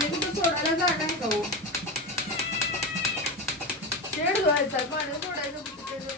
पाणी कुठं सोडायला जाणार आहे का हो? शेड धुवायचा पाणी सोडायचं कुठं ते